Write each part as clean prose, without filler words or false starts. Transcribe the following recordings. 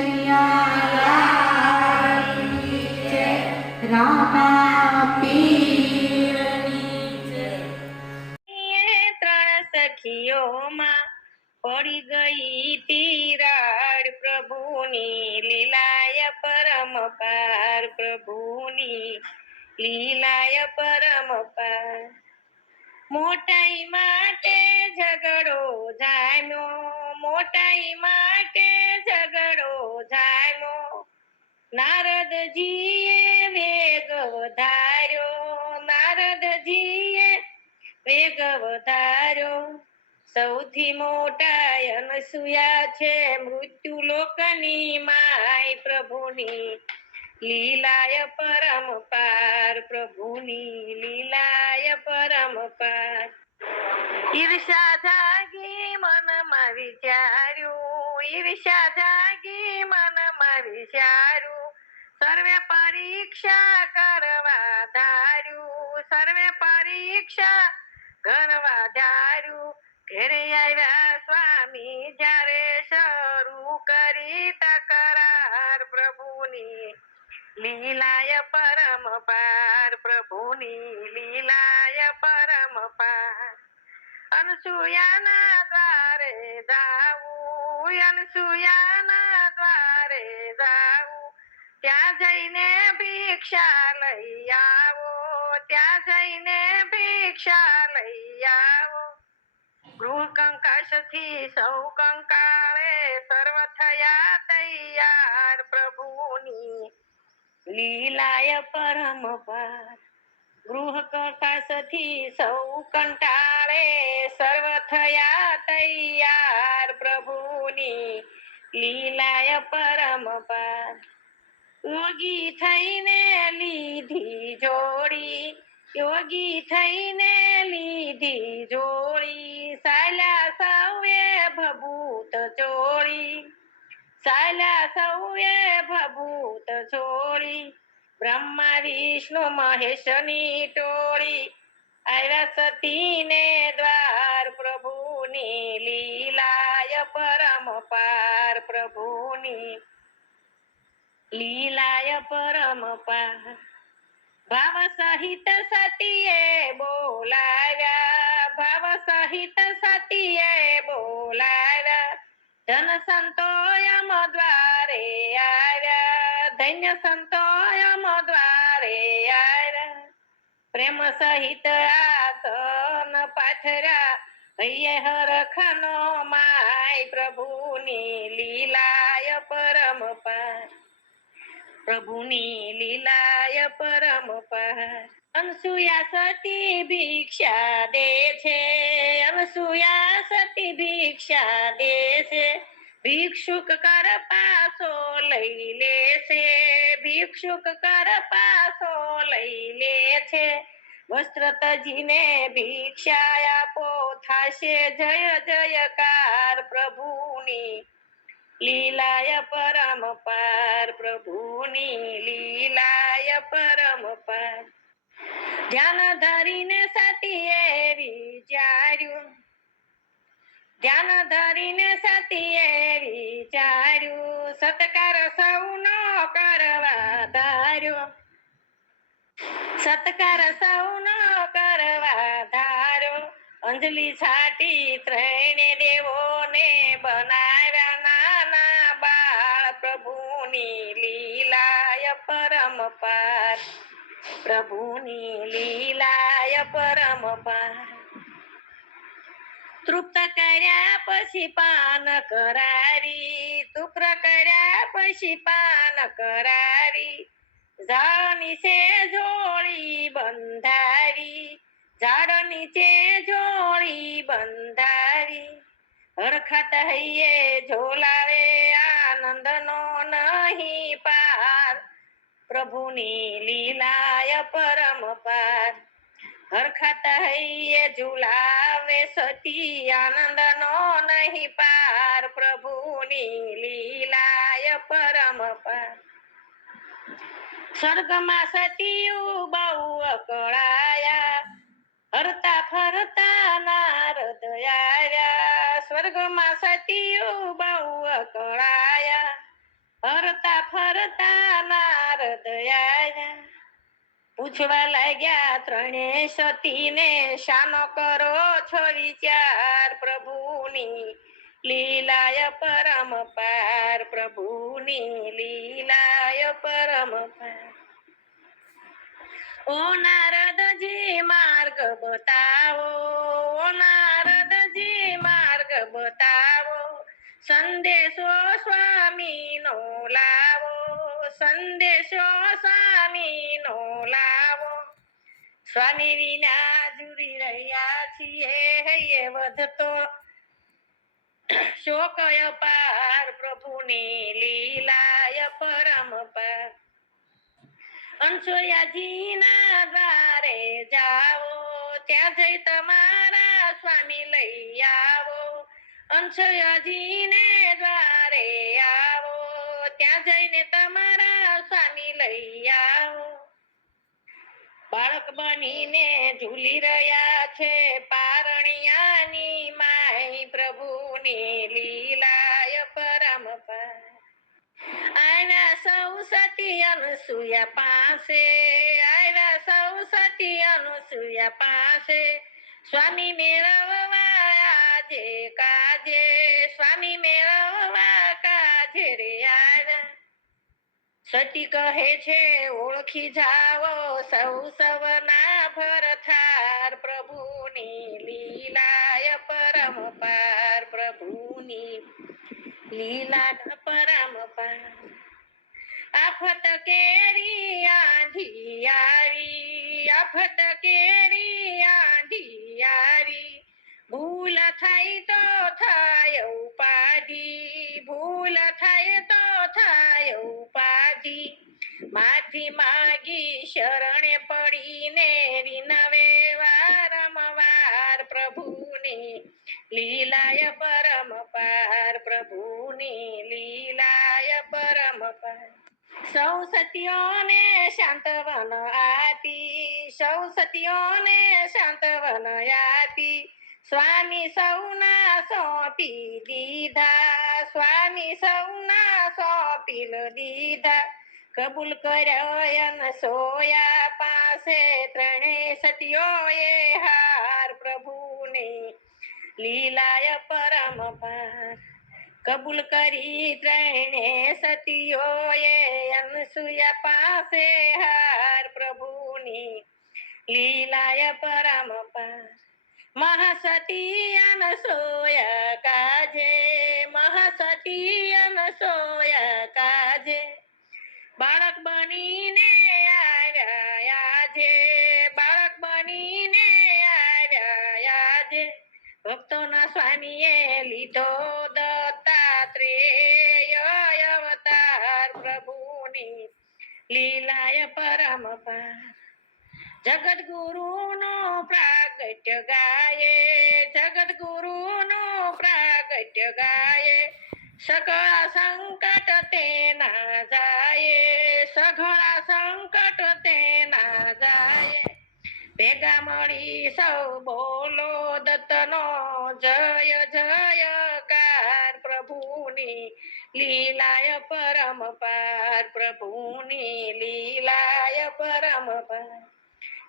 કનૈયા રામા પીરની જય. ત્રણ સખીઓમાં પડી ગઈ તિરાડ, પ્રભુની લીલાય પરમ પાર, પ્રભુની લીલાય પરમ પાર. મોટાઈ માટે ઝઘડો જામ્યો, મોટાઈ માટે ઝઘડો જામ્યો, નારદજીએ વેગ વધાર્યો, નારદજીએ વેગ વધાર્યો. સૌથી મોટા અનસુયા છે મૃત્યુ લોકની માય, પ્રભુની લીલાય પરમ પાર, પ્રભુની લીલાય પરમ પાર. ઈર્ષા જાગી મનમાં વિચાર્યું, ઈર્ષા જાગી મનમાં વિચાર્યું, સર્વે પરીક્ષા કરવા ધાર્યું, સર્વે પરીક્ષા કરવા ધાર્યું. ઘેરે આવ્યા સ્વામી જ્યારે શરૂ કરી તકરાર, પ્રભુની લીલાય પરમ પાર, પ્રભુની લીલાય પરમ પાર. અનસુયાના દ્વારે જાવું, અનસુયાના દ્વારે જાવું, ત્યાં જઈને ભિક્ષા લઈ આવો, ત્યાં જઈને ભિક્ષા લઈ આવો. ગૃહ કંકાશથી સૌ કંકાળે, સર્વ થયા તૈયાર, પ્રભુની લીલાય પરમ પાર. ગૃહ કંકાશથી સૌ કંટાળે, સર્વ થયા તૈયાર, પ્રભુની લીલાય પરમ પાર. યોગી થઈને લીધી જોડી, યોગી થઈને લીધી જોડી, સાલ્યા સૌએ ભભૂત ચોળી, સાલ્યા સૌએ ભભૂત ચોળી. બ્રહ્મા વિષ્ણુ મહેશની ટોળી, આવ્યા સતીને દ્વાર, પ્રભુની લીલાય પરમ પાર, પ્રભુની લીલાય પરમ પાર. ભાવ સહિત સતીએ બોલાવ્યા, ભાવ સહિત સતીએ બોલાવ્યા, ધન સંતો યમ દ્વારે આવ્યા, ધન્ય સંતો યમ દ્વારે આવ્યા. પ્રેમ સહિત આસન પાથર્યા, હૈયે હરખનો માય, પ્રભુની લીલાય પરમ પાર, પ્રભુની લીલાય પરમ પાર. અનસુયા સતી ભિક્ષા દે છે, અનસુયા સતી ભિક્ષા દે છે, ભિક્ષુક કર પાસો લઈ લે છે, ભિક્ષુક કર પાસો લઈ લે છે. વસ્ત્ર તજીને ભિક્ષા આપો, થાશે જય જયકાર, પ્રભુની લીલાય પરમ પાર, પ્રભુની લીલાય પરમ પાર. ધ્યાન ધરીને સતીએ વિચાર્યું, ધ્યાન ધરીને સતીએ વિચાર્યું, સત્કાર સૌનો કરવા ધાર્યો, સત્કાર સૌનો કરવા ધાર્યો. અંજલિ છાટી ત્રણે દેવોને બનાવ્યા નાના બાળ, પ્રભુની લીલાય પરમ પાર, પ્રભુની લીલાય પરમ પાર. તૃપ્ત કર્યા પછી પાન કરાવી, તૃપ્ત કર્યા પછી પાન કરાવી, ઝાડ નીચે જોડી બંધાવી, ઝાડ નીચે જોડી બંધાવી. હરખત હૈયે ઝોલાવે આનંદનો નહીં પાર, પ્રભુની લીલાય પરમ પાર. હરખત હૈયે ઝુલાવે સતી આનંદનો નહીં પાર, પ્રભુની લીલાય પરમ પાર. સ્વર્ગમાં સતીયું બહુ અકળાયા, હરતા ફરતા નારદ આવ્યા, સ્વર્ગમાં સતીયું બહુ અકળાયા, હરતા ફરતા નારદ આયા પૂછવા લાગ્યા ત્રણે સતીને શાનો કરો છો વિચાર પ્રભુની લીલાય પરમ પાર પ્રભુની લીલાય પરમ પાર ઓ નારદજી માર્ગ બતાવો ઓ નારદજી માર્ગ બતાવો સંદેશો સ્વામીનો લાવો સંદેશો સ્વામીનો લાવો સ્વામી વિના જુરી રહ્યા છીએ હૈયે વધતો શોકય પાર પ્રભુની લીલાય પરમ પાર અનસુયાજીના દ્વારે જાઓ ત્યાં જઈ તમારા સ્વામી લઈ આવો અનસુયાજીને દ્વારે આવો ત્યાં જઈને તમારા સ્વામી લઈ આવો બાળક બનીને ઝૂલી રહ્યા છે પારણિયાની માય પ્રભુની લીલાય પરમ પાર આવ્યા સૌ સતી અનસુયા પાસે આવ્યા સૌ સતી અનસુયા પાસે સ્વામી મેળવવા આજે કાજે સ્વામી મેળવવા કાજે રે આવ્યા સતી કહે છે ઓળખી જાઓ સૌ સવના ભરથાર પ્રભુની લીલાય પરમ પાર પ્રભુની લીલા પરમ પાર આફત કેરી આંધી આવી આફત કેરી આંધી આવી ભૂલ થાય તો થાય ઉપાધી ભૂલ થાય તો થાય ઉપાધી માથી માગી શરણે પડીને વિનવે વારંવાર પ્રભુની લીલાય પરમ પાર પ્રભુની લીલાય પરમ પાર સૌ સતીઓને શાંતવન આપી સૌ સતીઓને શાંતવન આપી સ્વામી સૌના સોંપી દીધા સ્વામી સૌના સોંપી દીધા કબૂલ કર્યો અનસોયા પાસે ત્રણેય સતીઓએ હાર પ્રભુની લીલાય પરમ પાર કબૂલ કરી ત્રણે સતીઓએ અનસુયા પાસે હાર પ્રભુની લીલાય પરમ પાર મહાસતી અનસોયા કાજે મહાસતી અનસોયા કાજે બાળક બનીને આવ્યા આજે બાળક બનીને આવ્યા આજે ભક્તોના સ્વામીએ લીધો દત્તાત્રેય અવતાર પ્રભુની લીલાય પરમ પાર જગદગુરુનો પ્રાગટ્ય ગાયે જગદગુરુનો પ્રાગટ્ય ગાયે સઘળા સંકટ તેના જાય સઘળા સંકટ તેના જાય ભેગા મળી સૌ બોલો દત્તનો જય જયકાર પ્રભુની લીલાય પરમ પાર પ્રભુની લીલાય પરમ પાર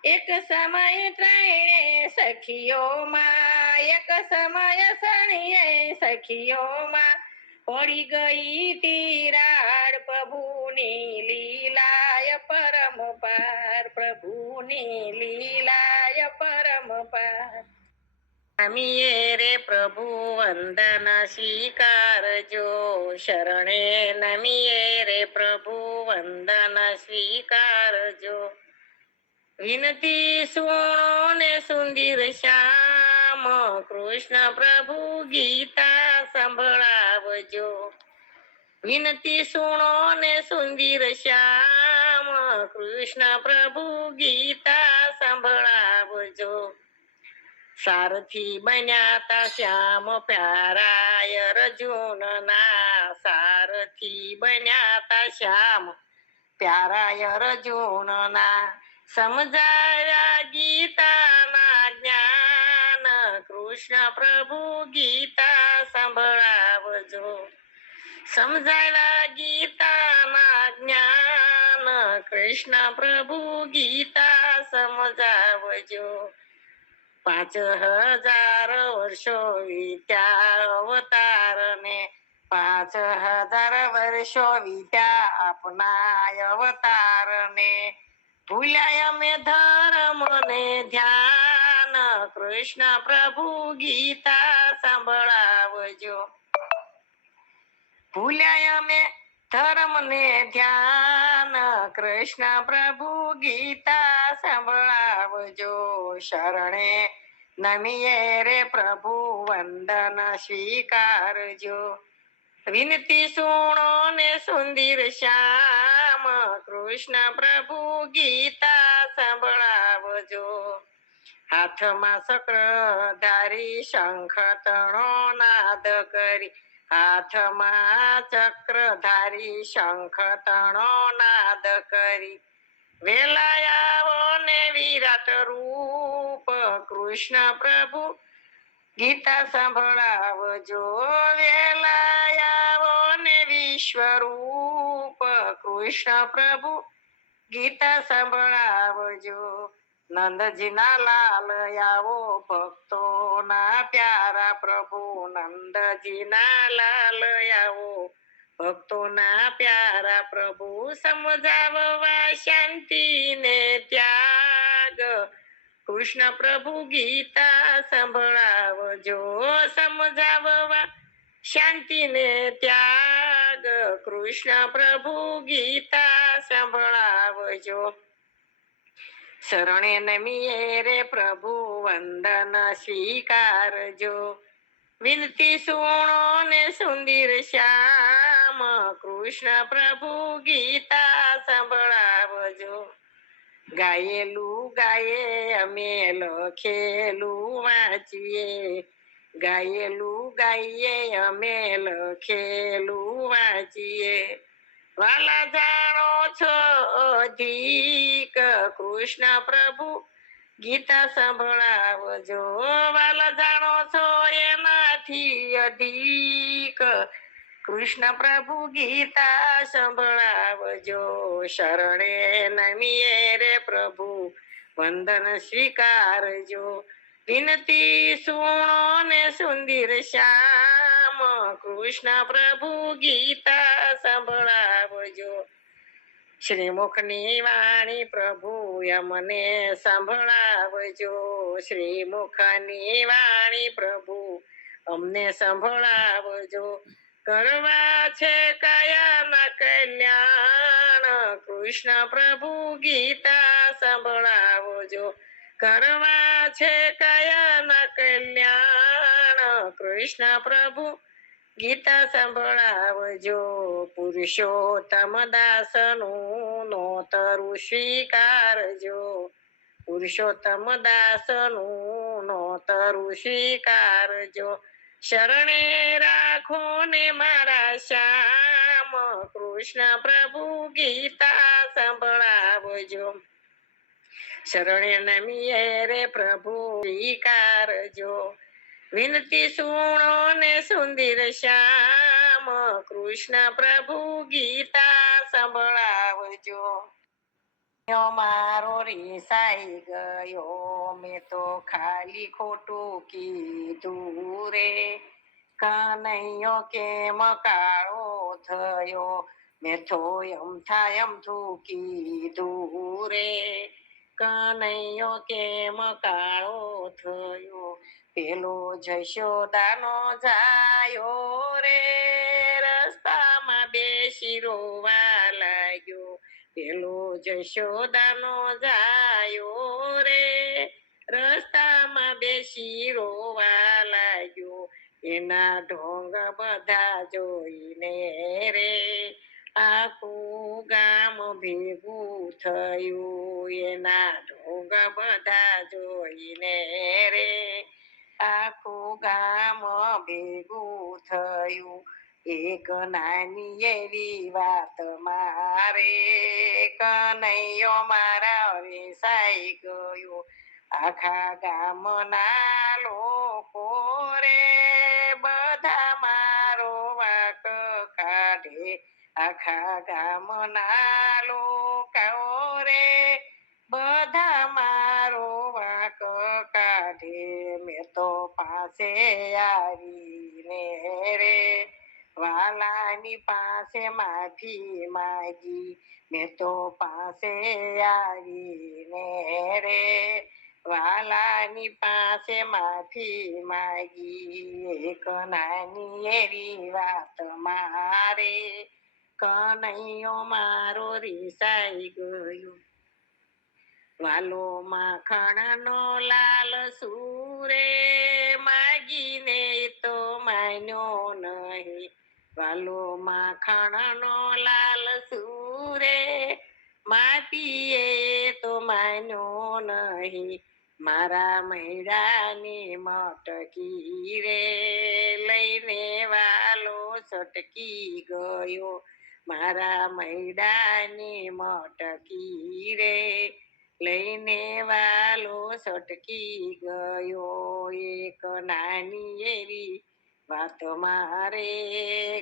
એક સમય ત્રણે સખીઓમાં એક સમય સણીએ સખીઓમાં પડી ગઈ તિરાડ પ્રભુની લીલાય પરમ પાર પ્રભુની લીલાય પરમ પાર સ્વામીએ રે પ્રભુ વંદન સ્વીકારજો શરણે નમીએ રે પ્રભુ વંદન સ્વીકારજો વિનતી સુણો ને સુંદર શ્યામ કૃષ્ણ પ્રભુ ગીતા સંભળાવજો વિનતી સુણો ને સુંદર શ્યામ કૃષ્ણ પ્રભુ ગીતા સંભળાવજો સારથી બન્યા તા શ્યામ પ્યારાય રજુનના સારથી બન્યા તા શ્યામ પ્યારાય રજુનના સમજાયા ગીતાના જ્ઞાન કૃષ્ણ પ્રભુ ગીતા સંભળાવજો સમજાવ્યા ગીતાના જ્ઞાન કૃષ્ણ પ્રભુ ગીતા સમજાવજો 5000 વર્ષો વીત્યા અવતારને 5000 વર્ષો વીત્યા આપના અવતારને ભૂલ્યા અમે ધર્મ ને ધ્યાન કૃષ્ણ પ્રભુ ગીતા સંભળાવજો ભૂલ્યા અમે ધર્મ ને ધ્યાન કૃષ્ણ પ્રભુ ગીતા સંભળાવજો શરણે નમીએ રે પ્રભુ વંદન સ્વીકારજો વિનતી સુણો ને સુંદર શ્યામ કૃષ્ણ પ્રભુ ગીતા સંભળાવજો હાથમાં ચક્ર ધારી શંખ તણો નાદ કરી હાથમાં ચક્રધારી શંખ તણો નાદ કરી વેલાયાવો ને વિરાટ રૂપ કૃષ્ણ પ્રભુ ગીતા સંભળાવજો વેલાયાવો ને વિશ્વરૂપ કૃષ્ણ પ્રભુ ગીતા સંભળાવજો નંદજીના લાલ આવો ભક્તોના પ્યારા પ્રભુ નંદજીના લાલ આવો ભક્તોના પ્યારા પ્રભુ સમજાવવા શાંતિ ને ત્યાગ કૃષ્ણ પ્રભુ ગીતા સંભળાવજો સમજાવવા શાંતિ ને ત્યાગ કૃષ્ણ પ્રભુ ગીતા સંભળાવજો શરણે નમીએ રે પ્રભુ વંદન સ્વીકારજો વિનતી સુણો ને સુંદર શ્યામ કૃષ્ણ પ્રભુ ગીતા સંભળાવજો ગાયેલું ગાયે અમે લખેલું વાંચીએ ગાયેલું ગાઈએ અમે લખેલું વાંચીએ વાલા જાણો છો અધિક કૃષ્ણ પ્રભુ ગીતા સંભળાવજો વાલા જાણો છો એનાથી અધિક કૃષ્ણ પ્રભુ ગીતા સંભળાવજો શરણે નમીએ રે પ્રભુ વંદન સ્વીકારજો વિનતી સુણો ને સુંદર શ્યામ કૃષ્ણ પ્રભુ ગીતા સંભળાવજો શ્રીમુખની વાણી પ્રભુ અમને સંભળાવજો શ્રીમુખની વાણી પ્રભુ અમને સંભળાવજો કરવા છે કયાના કલ્યાણ કૃષ્ણ પ્રભુ ગીતા સંભળાવજો કરવા છે કયાના કલ્યાણ કૃષ્ણ પ્રભુ ગીતા સંભળાવજો પુરુષોત્તમ દાસનું નોતરું સ્વીકારજો પુરુષોત્તમ દાસનું નોતરું સ્વીકારજો શરણે રાખો ને મારા શ્યામ કૃષ્ણ પ્રભુ ગીતા સંભળાવજો શરણે નમીએ રે પ્રભુ સ્વીકારજો વિનતી સુણો ને સુંદર શ્યામ કૃષ્ણ પ્રભુ ગીતા સંભળાવજો મારો રીસાઈ ગયો મેં તો ખાલી ખોટું કીધું રે કનૈયો કેમ કાળો થયો મેં તો એમથું કીધું રે કનૈયો કેમ કાળો થયો પેલો જશોદાનો જાયો રે રસ્તામાં બેસી રોવા લાગ્યો પેલો જશોદાનો જાયો રે રસ્તામાં બેસી રોવા લાગ્યો એના ઢોંગ બધા જોઈને રે આખું ગામ ભેગું થયું એના ઢોંગ બધા જોઈને રે આખું ગામ ભેગું થયું એક નાની એવી વાત મારે કનૈયો મારા વેસાઈ ગયો આખા ગામના લોકો રે બધા મારો વાક આખા ગામના લોકો રે બધા મારો વાંક કાઢે મેં તો પાસે આવીને રે વાલાની પાસે માફી માગી મેં તો પાસે આવીને રે વાલાની પાસે માફી માગી એક નાની એવી વાત મારે કનૈયો મારો રીસાઈ ગયો વાલો માખણનો લાલ સુરે માગીને તો માન્યો નહીં વાલો માખણનો લાલ સુરે માપીએ તો માન્યો નહીં મારા મૈડાની મટકી રે લઈને વાલો સટકી ગયો મારા મૈડાની મટકી રે લઈને વાલો સટકી ગયો એક નાની એવી વાત મારે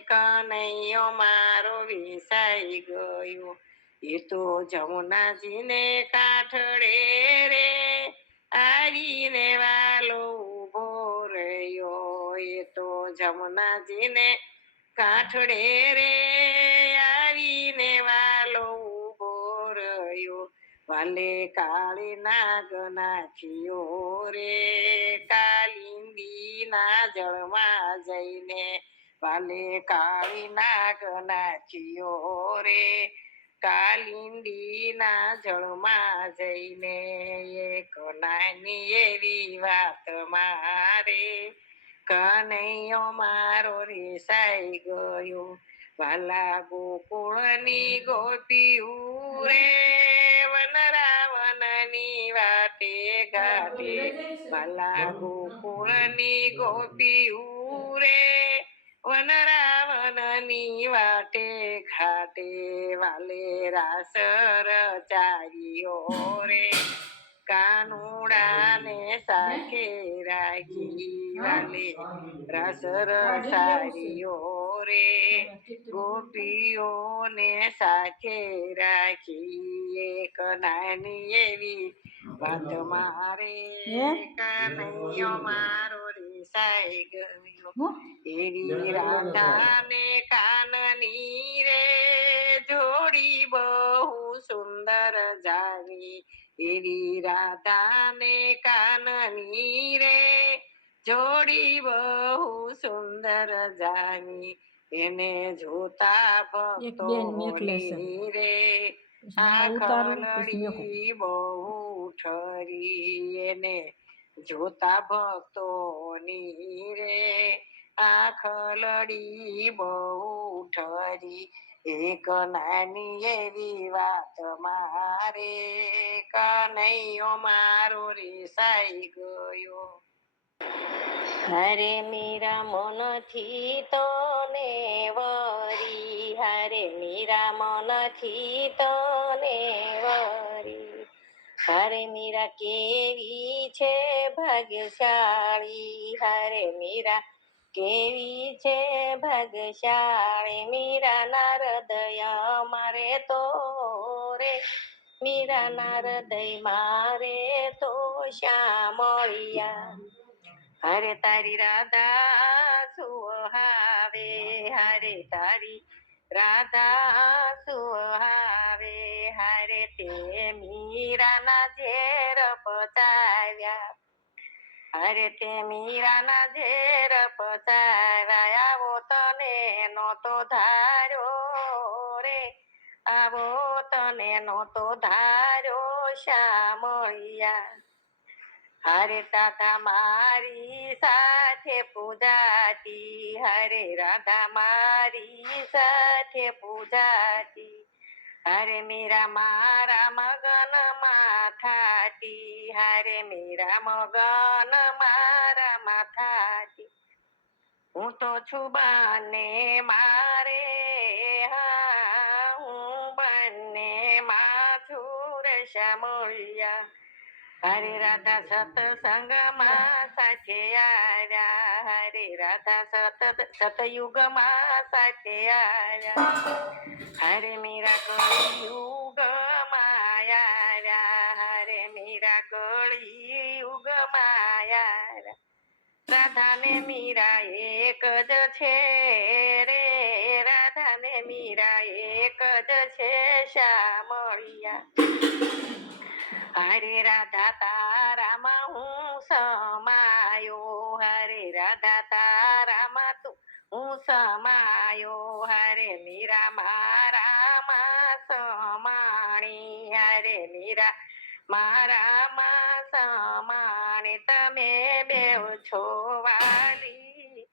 કનૈયો મારો વિસાઈ ગયો એ તો જમુનાજીને કાંઠડે રે આવીને વાલો ઉભો રહ્યો એ તો જમુનાજીને કાંઠડે રે આવીને વાલો ઉભો રહ્યો વાલે કાળી નાગ નાખ્યો રે કાલિંદીના જળમાં જઈને વાલે કાળી નાગ નાખ્યો રે કાલિંદીના જળમાં જઈને એક નાની એવી વાત મારે કનૈયો મારો રીસાઈ ગયો વાલા ગોકુળની ગોપીયું રે વનરાવનની વાટે ઘાટે વાલા ગોકુળની ગોપીયું રે વનરાવનની વાટે ઘાટે વાલે રાસ રચાર્યો રે કાનુડાને સાથે રાખી વાલે રસ રસાર્યો રે ગોપીઓને સાથે રાખી એક નાની એવી વાત મારે કનૈયો મારો રીસાઈ ગયો એવી રાધાને કાનની રે જોડી બહુ સુંદર જાવી એવી રાધાને કાનની રે જોડી બહુ સુંદર જાવી એને જોતા ભક્તોની રે આખલડી બહુ ઠરી એને જોતા ભક્તોની રે આખલડી બહુ ઠરી એક નાની એવી વાત મારે કનૈયો મારો રીસાઈ ગયો હરે મીરા મનથી તને વરી હરે મીરા મનથી તને વરી હરે મીરા કેવી છે ભાગ્યશાળી હરે મીરા કેવી છે ભાગ્યશાળી મીરાના હૃદય મારે તો રે મીરાના હૃદય મારે તો શ્યામળિયા હરે તારી રાધા સુહાવે હરે તારી રાધા સુહાવે હરે તે મીરાના ઝેર પચાવ્યા હરે તે મીરાના ઝેર પચાવ્યા આવો તને નહોતો ધાર્યો રે આવો તને નહોતો ધાર્યો શ્યામળિયા હરે રાધા મારી સાથે પૂજાતી હરે રાધા મારી સાથે પૂજાતી હરે મીરા મારા મગનમાં થાતી હરે મીરા મગન મારા માથાતી હું તો છું બાને મારે હું બંને માં છું રે શ્યામળિયા હરે રાધા સત્સંગમાં સાથે આવ્યા હરે રે રાધા સતયુગમાં સાથે આવ્યા હરે મીરા કળિયુગમાં આવ્યા હરે મીરા કળિયુગમાં આવ્યા રાધા ને મીરા એક જ છે રે રાધા ને મીરા એક જ છે શ્યામળિયા હરે રાધા તારામાં હું સમાયો હરે રાધા તારામાં તું હું સમાયો હરે મીરા મારામાં સમાણી હરે મીરા મારામાં સમાણી તમે બેવ છો વાલી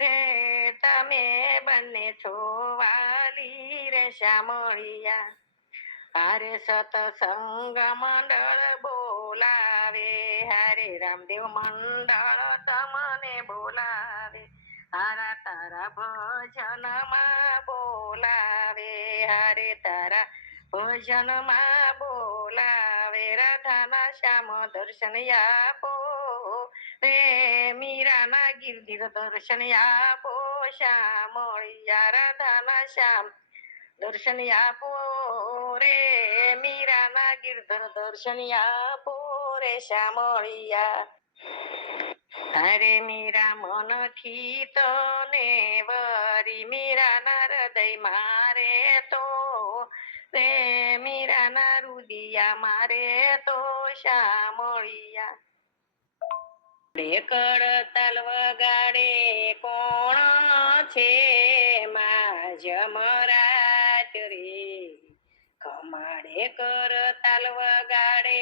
રે તમે બંને છો વાલી રે શ્યામળિયા હરે સતસંગ મંડળ બોલાવે હરે રામદેવ મંડળ તમને બોલાવે હારા તારા ભજનમાં બોલાવે હરે તારા ભજનમાં બોલાવે રાધાના શ્યામ દર્શન આપો રે મીરાના ગિરધીર દર્શન આપો શ્યામળિયા રાધાના શ્યામ દર્શન આપો રે મીરાના ગિરધર દર્શન આપો રે શ્યામળિયા હરે મીરા મનથી તને વરી મીરાના હૃદય મારે તો રે મીરાના રુદિયા મારે તો શ્યામળિયા કળતાલ વગાડે કોણ છે માં જમરાજ રે કમાડે કરતાલ વગાડે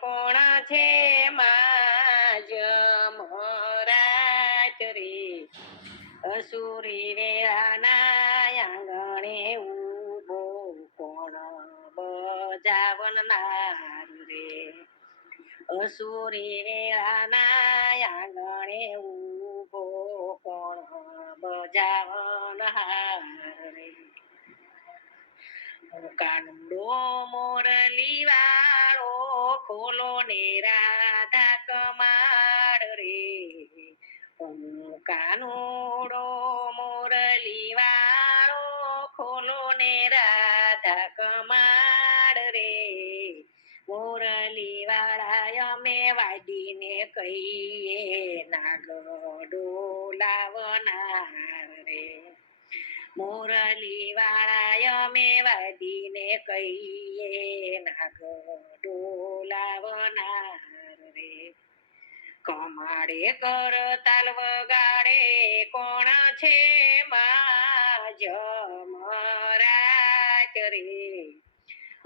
કોણ છે માં જમરાજ રે અસુરી વેળાના આંગણે ઊભો કોણ બજાવનાર રે અસુરી વેળાના આંગણે ઊભો કોણ બજાવનહાર રે કાનુડો મોરલી વાળો ખોલો ને રાધા કમાડ રે કાનુડો મોરલી વાળો ખોલો ને રાધા કમાડ રે મોરલી વાળા અમે વાડીને કહીએ નાગડો લાવનાર રે મોરલી વાળા અમે વાડીને કહીએ નાગડો લાવનાર રે કમાડે કરતાલ વગાડે કોણ છે માં જમરાજ રે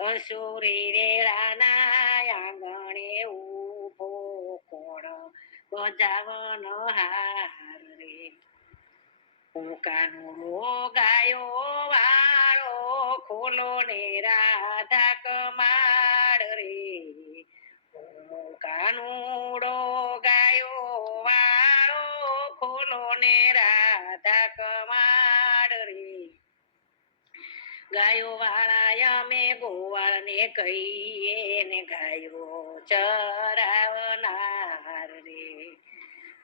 અસુરી વેળાના આંગણે ઊભો કોણ બજાવન હાર રે કાનુડો ગાયો વાળો ખોલો ને રાધા કમાડ રે કાનુડો ગાયો વાળો ખોલો ને રાધા કમાડ રે ગાયો વાળા અમે ગોવાળ ને કહીએ ને ગાયો ચરાવનાર રે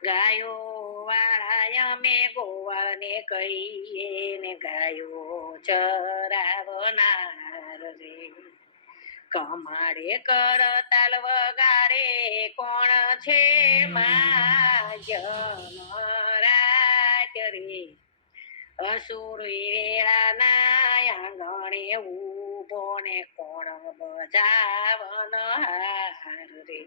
ગાયો વાળા અમે ગોવાળ ને કહીએ ને ગાયો ચરાવનાર રે કમાડે કરતાલ વગાડે કોણ છે માં જમરાજ રે અસુરી વેળાના આંગણે ઊભો ને કોણ બજાવન હાર રે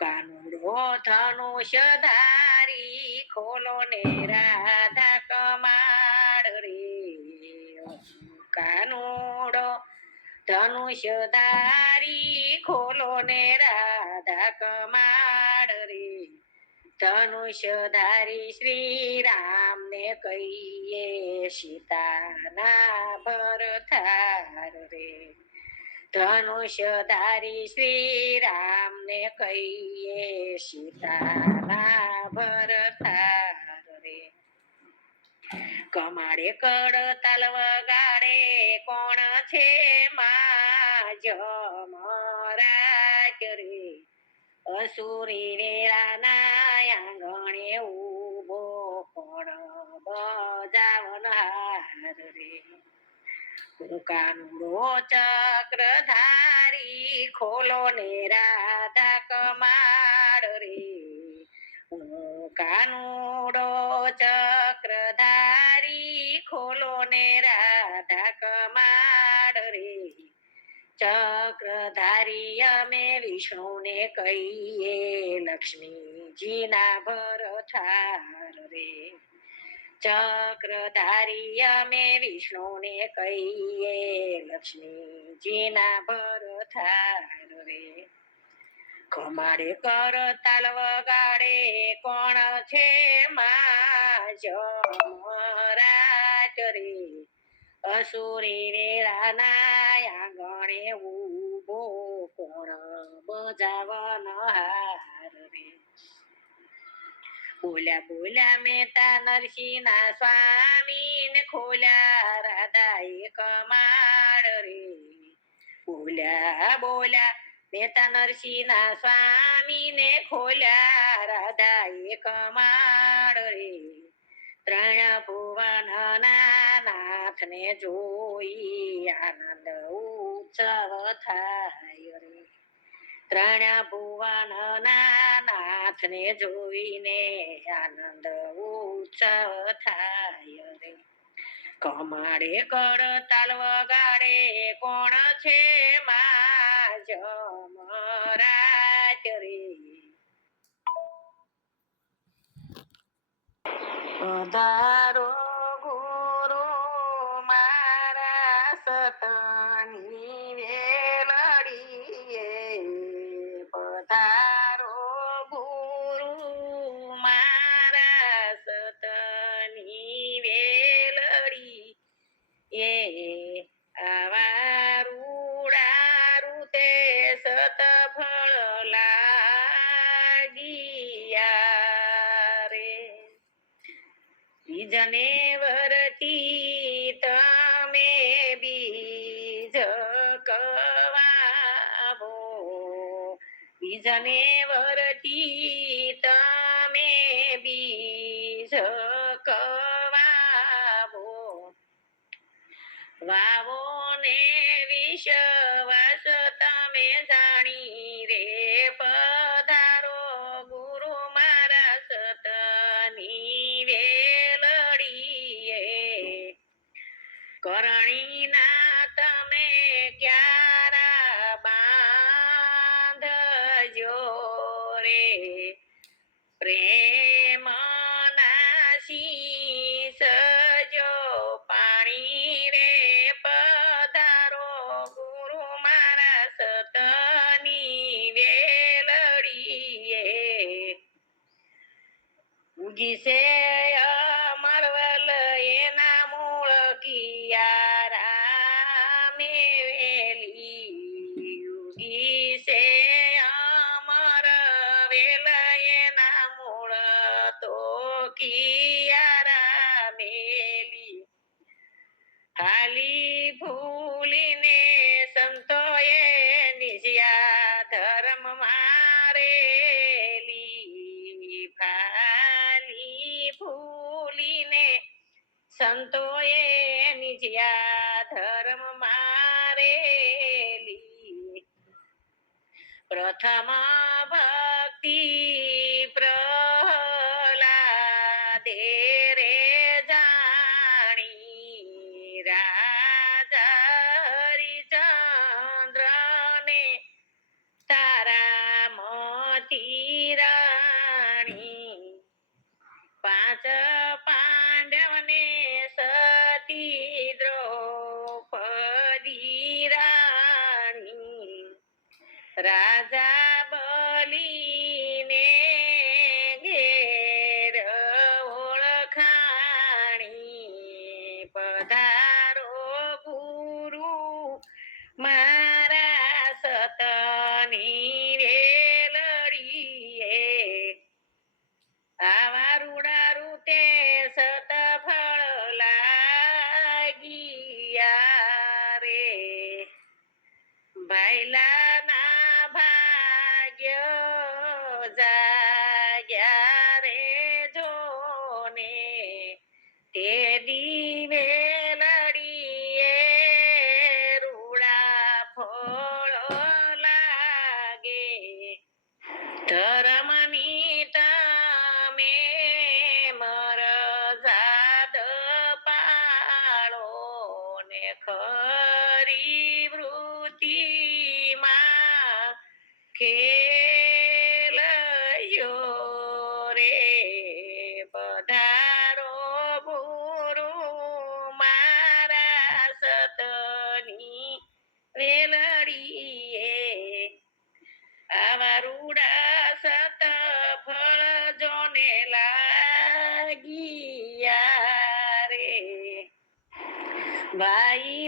કાનુડો ધનુષ્ય ધારી ખોલો ને રાધા કમાડ રે કાનુડો ધનુષ્ય ધારી ખોલો ને રાધા કમાડ રે ધનુષ્ય ધારી શ્રી રામ ને કહીએ સીતાના ભરથાર રે ધનુષ્ય ધારી શ્રી રામ ને કહીએ સીતાના ભરથાર રે કમાડે કડતાલ વગાડે કોણ છે માં જમરાજ રે અસુરી વેળાના આંગણે રે હું કાનુડો ચક્રધારી ખોલો ને રાધા કમાડ રે હું કાનુડો ચક્રધારી ખોલો ને રાધા કમાડ રે ચક્રધારી અમે વિષ્ણુને કહીએ લક્ષ્મીજીના ભરથાર રે ચક્રધારી અમે વિષ્ણુને કહીએ લક્ષ્મીજીના ભરથાર રે ખમાડે કરતાલ વગાડે કોણ છે માં જમરાજ રે અસુરી વેળાના આંગણે ઊભો કોણ બજાવન હાર રે બોલ્યા બોલ્યા મહેતા નરસિંહના સ્વામી ને ખોલ્યા રાધાએ કમાડ રે બોલ્યા બોલ્યા મહેતા નરસિંહના સ્વામી ને ખોલ્યા રાધાએ કમાડ રે ત્રણ ભુવનના નાથને જોઈ આનંદ ઉત્સવ થાય રે ત્રણ ભુવનના નાથને જોઈને આનંદ ઉત્સવ થાય રે કમાડે કરતાલ વગાડે કોણ છે માં જમરાજ રે પધારો ગુરુ મારા સતની વેલડીએ પધારો ગુરુ મારા સતની વેલડી એ આવા રૂડારું તે સતફળ લાગિયા રે બીજને વરતી તમે બીજ કવાવો બીજને વરતી તમે બીજ કવાવો વાવો ને વિશ્વાસ તમે જાણી રે પધારો ગુરુ મારા સતની વેલડીએ કરણીના તમે ક્યારા બાંધજો રે પ્રેમ નાસી સજો પાણી રે પધારો ગુરુ મારા સતની વેલડીએ ઉગી છે અમરવલ એના મૂળ કિયારા મેલી ઉગી છે અમર વેલ એના મૂળ તો કિયારા મેલી હાલી ભૂલીને સંતોએ નિજ્યા ધર્મ મારેલી ફાલી ભૂલીને સંતોએ નિજ્યા ધર્મ મારેલી પ્રથમ ભક્તિ પ્રહલાદે રે જાણી રાજા હરિચંદ્રને તારા મોતી રાણી પાંચ પાંડવને સતી દ્રૌપદી રાણી રાજા બલીને ઘેર ઓળખાણી પધારો ગુરુ મારા સતની વેલડીએ આવા રૂડારું તે સતફળ લાગિયા રે ભાઈલા ના ભા ખેલયો રે પધારો ગુરુ મારા સતની વેલડીએ આવા રૂડા સત ફળ જોને લાગિયા રે ભાઈ